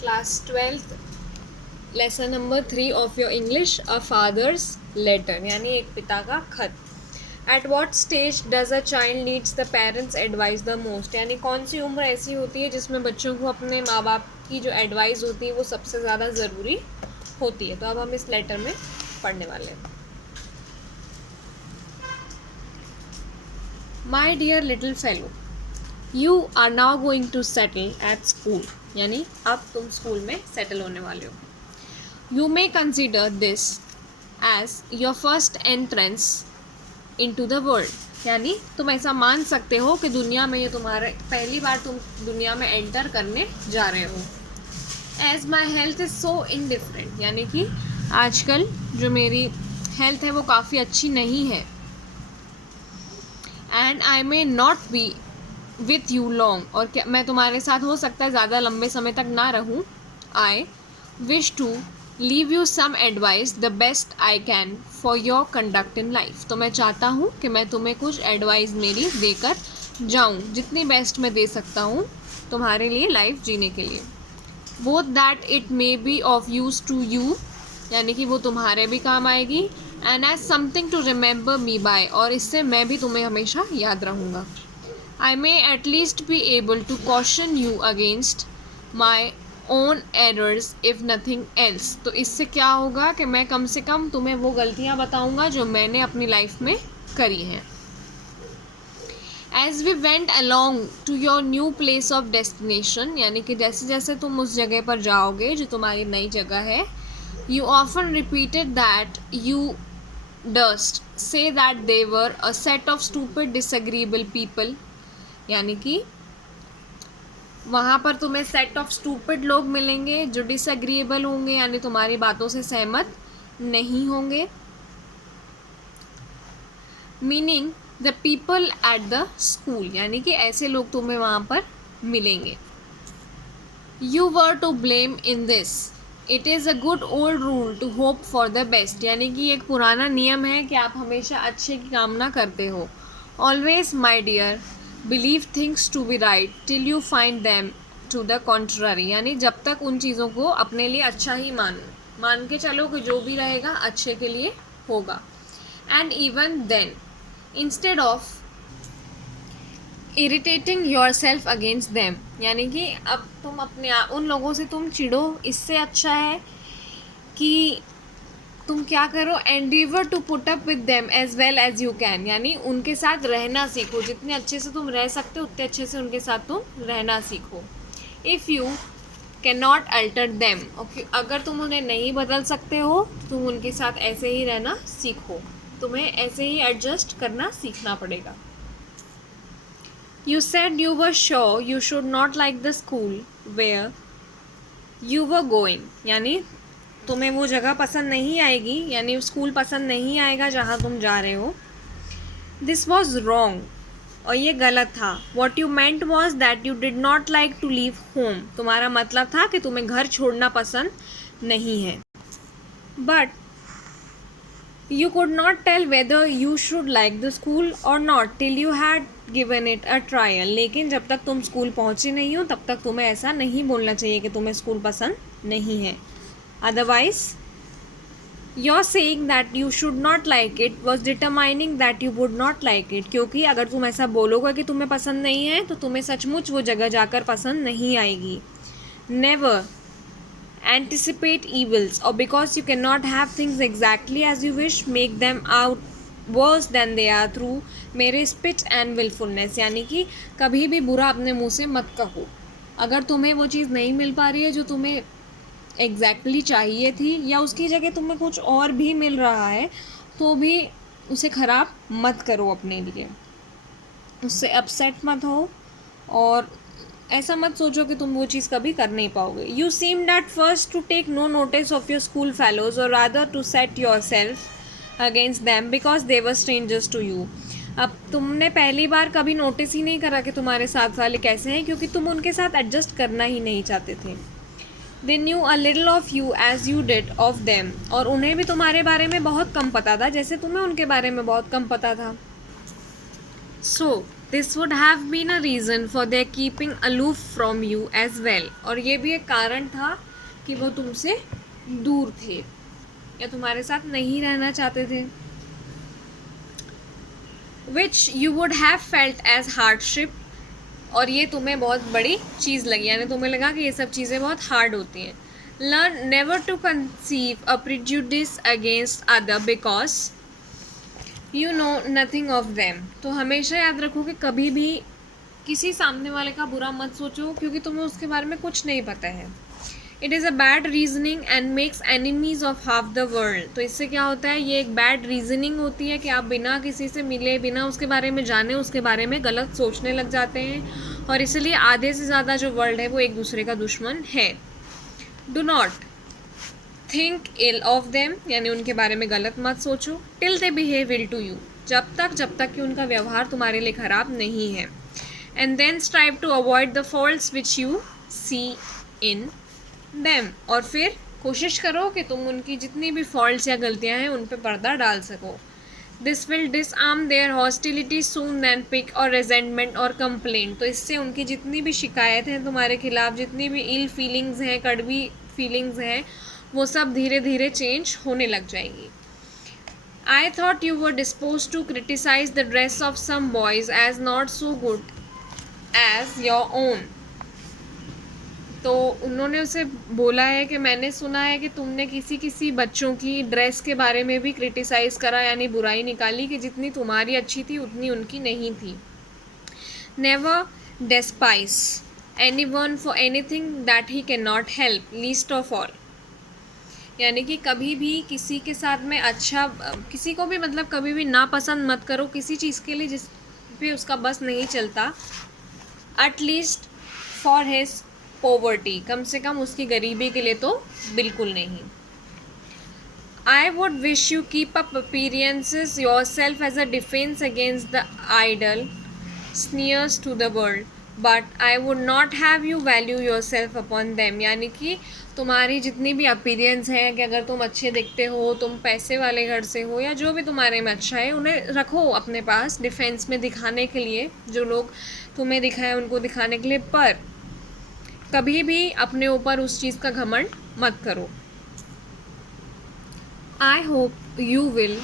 Class 12th lesson number 3 of your English, a father's letter, यानी एक पिता का खत. At what stage does a child needs the parents advice the most, यानी कौन सी उम्र ऐसी होती है जिसमें बच्चों को अपने माँ बाप की जो एडवाइस होती है वो सबसे ज़्यादा ज़रूरी होती है. तो अब हम इस लेटर में पढ़ने वाले हैं. My dear little fellow, you are now going to settle at school, यानी अब तुम स्कूल में सेटल होने वाले हो. You may consider this as your first entrance into the world, यानी तुम ऐसा मान सकते हो कि दुनिया में ये तुम्हारे पहली बार तुम दुनिया में एंटर करने जा रहे हो. As my health is so indifferent, यानी कि आजकल जो मेरी हेल्थ है वो काफ़ी अच्छी नहीं है. And I may not be with you long, और क्या मैं तुम्हारे साथ हो सकता है ज़्यादा लंबे समय तक ना रहूँ. I wish to leave you some advice the best I can for your conduct in life, तो मैं चाहता हूँ कि मैं तुम्हें कुछ एडवाइस मेरी देकर जाऊँ, जितनी बेस्ट मैं दे सकता हूँ तुम्हारे लिए लाइफ जीने के लिए. Both that it may be of use to you, यानी कि वो तुम्हारे भी काम आएगी. And as something to remember me by, और इससे मैं भी तुम्हें हमेशा याद रहूँगा. I may at least be able to caution you against my own errors if nothing else, तो इससे क्या होगा कि मैं कम से कम तुम्हें वो गलतियाँ बताऊँगा जो मैंने अपनी लाइफ में करी हैं. As we went along to your new place of destination, यानी कि जैसे जैसे तुम उस जगह पर जाओगे जो तुम्हारी नई जगह है. You often repeated that you dust say that they were a set of stupid disagreeable people, यानी कि वहाँ पर तुम्हें सेट ऑफ स्टूपिड लोग मिलेंगे जो डिसएग्रीएबल होंगे, यानी तुम्हारी बातों से सहमत नहीं होंगे. Meaning the people at the school, यानी कि ऐसे लोग तुम्हें वहाँ पर मिलेंगे. You were to blame in this, it is a good old rule to hope for the best, यानी कि एक पुराना नियम है कि आप हमेशा अच्छे की कामना करते हो. Always my dear believe things to be right till you find them to the contrary, यानी जब तक उन चीज़ों को अपने लिए अच्छा ही मान के चलो कि जो भी रहेगा अच्छे के लिए होगा. And even then instead of irritating yourself against them, यानी कि अब तुम अपने उन लोगों से तुम चिढ़ो, इससे अच्छा है कि तुम क्या करो, endeavour to put up with them as well as you can, यानी उनके साथ रहना सीखो. जितने अच्छे से तुम रह सकते हो उतने अच्छे से उनके साथ तुम रहना सीखो. If you can not alter them, okay, अगर तुम उन्हें नहीं बदल सकते हो तो तुम उनके साथ ऐसे ही रहना सीखो, तुम्हें ऐसे ही एडजस्ट करना सीखना पड़ेगा. You said you were sure you should not like the school where you were going, यानी तुम्हें वो जगह पसंद नहीं आएगी, यानी स्कूल पसंद नहीं आएगा जहाँ तुम जा रहे हो. This was wrong, और ये गलत था. What you meant was that you did not like to leave home, तुम्हारा मतलब था कि तुम्हें घर छोड़ना पसंद नहीं है. But you could not tell whether you should like the school or not till you had given it a trial, लेकिन जब तक तुम स्कूल पहुँचे नहीं हो तब तक तुम्हें ऐसा नहीं बोलना चाहिए कि तुम्हें स्कूल पसंद नहीं है. Otherwise your saying that you should not like it was determining that you would not like it, क्योंकि अगर तुम ऐसा बोलोगे कि तुम्हें पसंद नहीं है तो तुम्हें सचमुच वो जगह जाकर पसंद नहीं आएगी. Never anticipate evils, or because you cannot have things exactly as you wish, make them out worse than they are through mere spit and willfulness, यानी कि कभी भी बुरा अपने मुंह से मत कहो. अगर तुम्हें वो चीज़ नहीं मिल पा रही है जो तुम्हें एग्जैक्टली चाहिए थी, या उसकी जगह तुम्हें कुछ और भी मिल रहा है, तो भी उसे ख़राब मत करो अपने लिए, उससे अपसेट मत हो, और ऐसा मत सोचो कि तुम वो चीज़ कभी कर नहीं पाओगे. You seemed at first to take no notice of your school fellows, और rather to set yourself against them because they were strangers to you. अब तुमने पहली बार कभी नोटिस ही नहीं करा कि तुम्हारे साथ वाले कैसे हैं, क्योंकि तुम उनके साथ एडजस्ट करना ही नहीं चाहते थे. They knew a little of you as you did of them, और उन्हें भी तुम्हारे बारे में बहुत कम पता था जैसे तुम्हें उनके बारे में बहुत कम पता था. So this would have been a reason for their keeping aloof from you as well, और ये भी एक कारण था कि वो तुमसे दूर थे या तुम्हारे साथ नहीं रहना चाहते थे. Which you would have felt as hardship, और ये तुम्हें बहुत बड़ी चीज़ लगी, यानी तुम्हें लगा कि ये सब चीज़ें बहुत हार्ड होती हैं. Learn never to conceive a prejudice against other because you know nothing of them. तो हमेशा याद रखो कि कभी भी किसी सामने वाले का बुरा मत सोचो, क्योंकि तुम्हें उसके बारे में कुछ नहीं पता है. It is a bad reasoning and makes enemies of half the world. तो इससे क्या होता है, ये एक बैड रीजनिंग होती है कि आप बिना किसी से मिले, बिना उसके बारे में जाने, उसके बारे में गलत सोचने लग जाते हैं, और इसलिए आधे से ज़्यादा जो वर्ल्ड है वो एक दूसरे का दुश्मन है. Do not think ill of them, यानी उनके बारे में गलत मत सोचो. Till they behave ill to you, जब तक कि उनका व्यवहार तुम्हारे लिए ख़राब नहीं है. And then strive to avoid the faults which you see in them, और फिर कोशिश करो कि तुम उनकी जितनी भी फॉल्ट्स या गलतियां हैं उन पे पर्दा डाल सको. This will disarm their hostility soon then pique और रेजेंटमेंट और कंप्लेंट. तो इससे उनकी जितनी भी शिकायत हैं तुम्हारे खिलाफ, जितनी भी इल फीलिंग्स हैं, कड़वी फीलिंग्स हैं, वो सब धीरे धीरे चेंज होने लग जाएंगी. I thought you were dispose to criticise the dress of some boys as not so good as your own. तो उन्होंने उसे बोला है कि मैंने सुना है कि तुमने किसी किसी बच्चों की ड्रेस के बारे में भी क्रिटिसाइज़ करा, यानी बुराई निकाली कि जितनी तुम्हारी अच्छी थी उतनी उनकी नहीं थी. Never despise anyone for anything that he cannot help, least of all. यानी कि कभी भी किसी के साथ में अच्छा, किसी को भी मतलब कभी भी नापसंद मत करो किसी चीज़ के लिए जिस पे उसका बस नहीं चलता. एटलीस्ट फॉर हिज पॉवर्टी, कम से कम उसकी गरीबी के लिए तो बिल्कुल नहीं. I would wish you keep up appearances yourself as a defence against the idle sneers to the world, but I would not have you value yourself upon them. यानी कि तुम्हारी जितनी भी अपीयरेंस है, कि अगर तुम अच्छे दिखते हो, तुम पैसे वाले घर से हो, या जो भी तुम्हारे में अच्छा है, उन्हें रखो अपने पास डिफेंस में दिखाने के लिए, जो लोग तुम्हें दिखाएं उनको दिखाने के लिए, पर कभी भी अपने ऊपर उस चीज़ का घमंड मत करो. I hope you will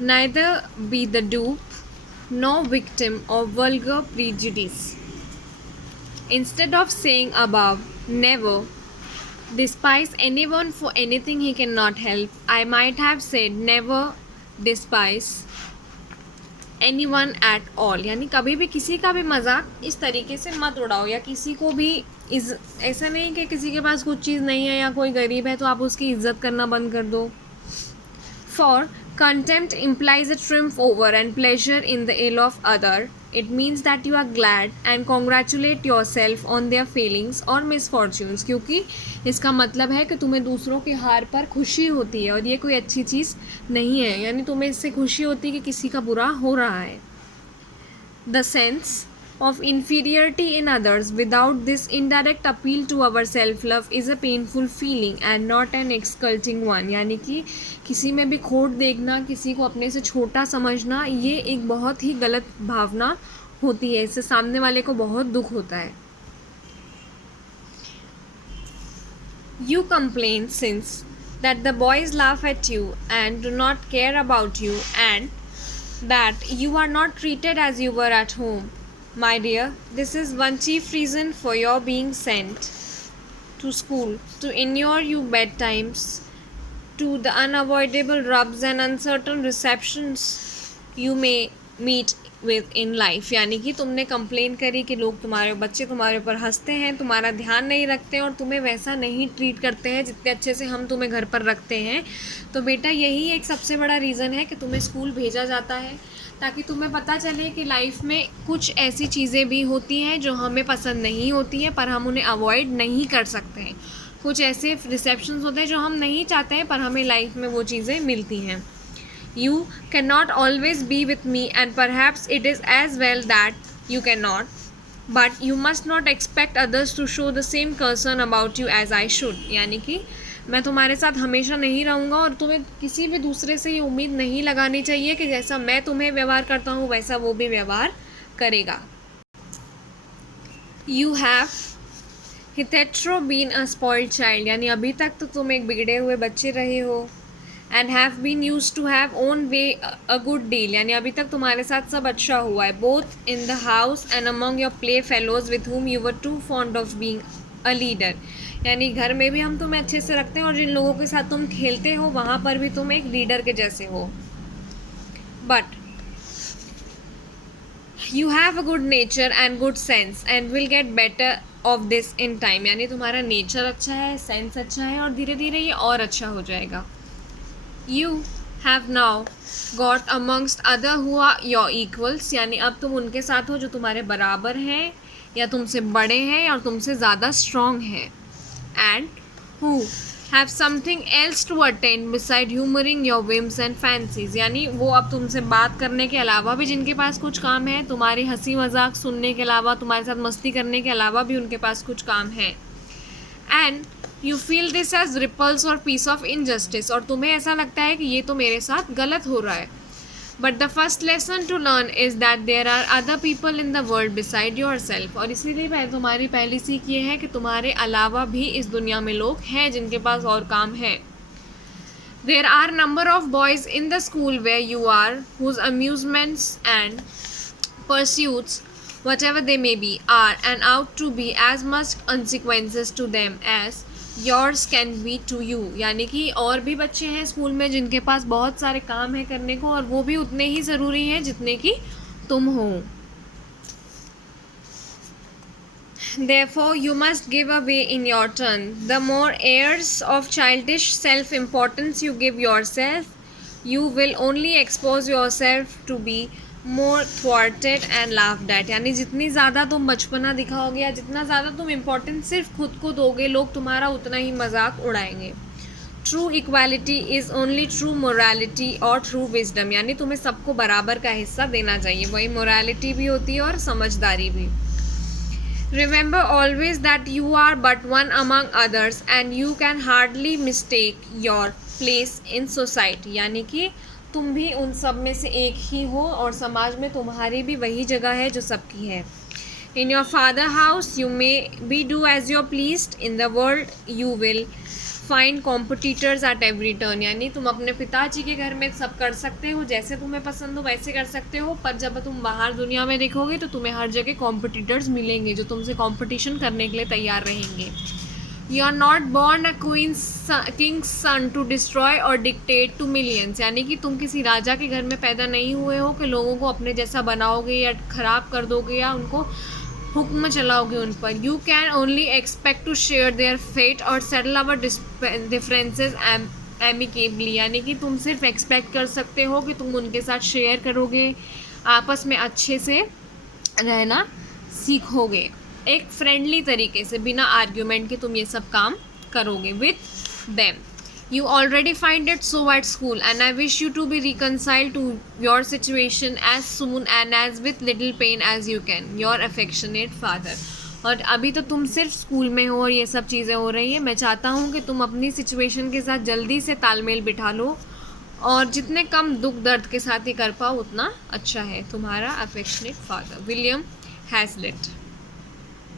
neither be the dupe nor victim of vulgar prejudice. Instead of saying above never despise anyone for anything he cannot help, I might have said never despise anyone at all. यानी कभी भी किसी का भी मजाक इस तरीके से मत उड़ाओ, या किसी को भी ऐसा नहीं कि किसी के पास कुछ चीज़ नहीं है या कोई गरीब है तो आप उसकी इज्जत करना बंद कर दो. For contempt implies a triumph over and pleasure in the ill of other. It means that you are glad and congratulate yourself on their failings or misfortunes. क्योंकि इसका मतलब है कि तुम्हें दूसरों के हार पर खुशी होती है, और ये कोई अच्छी चीज़ नहीं है. यानी तुम्हें इससे खुशी होती है कि किसी का बुरा हो रहा है. The sense of inferiority in others without this indirect appeal to our self-love is a painful feeling and not an exulting one. यानी कि किसी में भी खोट देखना, किसी को अपने से छोटा समझना, ये एक बहुत ही गलत भावना होती है. इससे सामने वाले को बहुत दुख होता है. You complain since that the boys laugh at you and do not care about you, and that you are not treated as you were at home. My dear, this is one chief reason for your being sent to school, to inure you bedtimes, to the unavoidable rubs and uncertain receptions you may meet with in life. यानी कि तुमने complain करी कि लोग तुम्हारे बच्चे तुम्हारे ऊपर हंसते हैं, तुम्हारा ध्यान नहीं रखते हैं और तुम्हें वैसा नहीं ट्रीट करते हैं जितने अच्छे से हम तुम्हें घर पर रखते हैं. तो बेटा यही एक सबसे बड़ा रीज़न है कि तुम्हें स्कूल भेजा जाता है, ताकि तुम्हें पता चले कि लाइफ में कुछ ऐसी चीज़ें भी होती हैं जो हमें पसंद नहीं होती हैं पर हम उन्हें अवॉइड नहीं कर सकते हैं. कुछ ऐसे रिसेप्शंस होते हैं जो हम नहीं चाहते हैं पर हमें लाइफ में वो चीज़ें मिलती हैं. You cannot always be with me, and perhaps it is as well that you cannot, but you must not expect others to show the same concern about you as I should. यानी कि मैं तुम्हारे साथ हमेशा नहीं रहूँगा और तुम्हें किसी भी दूसरे से ये उम्मीद नहीं लगानी चाहिए कि जैसा मैं तुम्हें व्यवहार करता हूँ वैसा वो भी व्यवहार करेगा। You have hitherto been a spoiled child, यानी अभी तक तो तुम एक बिगड़े हुए बच्चे रहे हो। And have been used to have own way a good deal, यानी अभी तक तुम्हारे साथ सब अच्छा हुआ है। Both in the house and among your play fellows with whom you were too fond of being a leader, यानी घर में भी हम तुम्हें अच्छे से रखते हैं और जिन लोगों के साथ तुम खेलते हो वहाँ पर भी तुम एक लीडर के जैसे हो। But you have a good nature and good sense and will get better of this in time, यानी तुम्हारा नेचर अच्छा है, सेंस अच्छा है और धीरे धीरे ये और अच्छा हो जाएगा। You have now got amongst other who are your equals, यानी अब तुम उनके साथ हो जो तुम्हारे बराबर हैं या तुमसे बड़े हैं और तुमसे ज़्यादा स्ट्रॉन्ग हैं। And who have something else to attend beside humouring your whims and fancies, यानी वो अब तुमसे बात करने के अलावा भी जिनके पास कुछ काम है, तुम्हारी हंसी मजाक सुनने के अलावा, तुम्हारे साथ मस्ती करने के अलावा भी उनके पास कुछ काम है। And you feel this as repulse और पीस ऑफ इनजस्टिस, और तुम्हें ऐसा लगता है कि ये तो मेरे साथ गलत हो रहा है। But the first lesson to learn is that there are other people in the world beside yourself, और इसीलिए तुम्हारी पहली सीख ये है कि तुम्हारे अलावा भी इस दुनिया में लोग हैं जिनके पास और काम है। There are number of boys in the school where you are whose amusements and pursuits, whatever they may be, are and out to be as much consequences to them as yours can be to you, यानी कि और भी बच्चे हैं school में जिनके पास बहुत सारे काम है करने को और वो भी उतने ही ज़रूरी हैं जितने कि तुम हो। Therefore, you must give away in your turn. The more airs of childish self-importance you give yourself, you will only expose yourself to be more thwarted and laughed at, यानी जितनी ज़्यादा तुम बचपना दिखाओगे या जितना ज़्यादा तुम इम्पोर्टेंस सिर्फ खुद को दोगे, लोग तुम्हारा उतना ही मजाक उड़ाएंगे। True equality is only true morality और ट्रू विजडम, यानी तुम्हें सबको बराबर का हिस्सा देना चाहिए, वही मोरालिटी भी होती है और समझदारी भी। Remember always that you are but one among others and you can hardly mistake your place in society, यानी कि तुम भी उन सब में से एक ही हो और समाज में तुम्हारी भी वही जगह है जो सबकी है। In your father house you may be do as you are pleased, in the world you will find competitors at every turn, यानी तुम अपने पिताजी के घर में सब कर सकते हो, जैसे तुम्हें पसंद हो वैसे कर सकते हो, पर जब तुम बाहर दुनिया में देखोगे तो तुम्हें हर जगह कॉम्पिटिटर्स मिलेंगे जो तुमसे कंपटीशन करने के लिए तैयार रहेंगे। You are not born a king's son to destroy or dictate to millions, यानी कि तुम किसी राजा के घर में पैदा नहीं हुए हो कि लोगों को अपने जैसा बनाओगे या ख़राब कर दोगे या उनको हुक्म चलाओगे उन पर। You can only expect to share their fate और सेटल आवर डिफरेंसेस एमिकेबली, यानी कि तुम सिर्फ एक्सपेक्ट कर सकते हो कि तुम उनके साथ शेयर करोगे, आपस में अच्छे से रहना सीखोगे, एक फ्रेंडली तरीके से, बिना आर्ग्यूमेंट के तुम ये सब काम करोगे with them. You already find it so at school and I wish you to be reconciled to your situation as soon and as with little pain as you can. Your affectionate father. और अभी तो तुम सिर्फ school में हो और ये सब चीज़ें हो रही है, मैं चाहता हूँ कि तुम अपनी सिचुएशन के साथ जल्दी से तालमेल बिठा लो और जितने कम दुख दर्द के साथ ही कर पाओ उतना अच्छा है। तुम्हारा अफेक्शनेट फादर, विलियम हैज़लिट।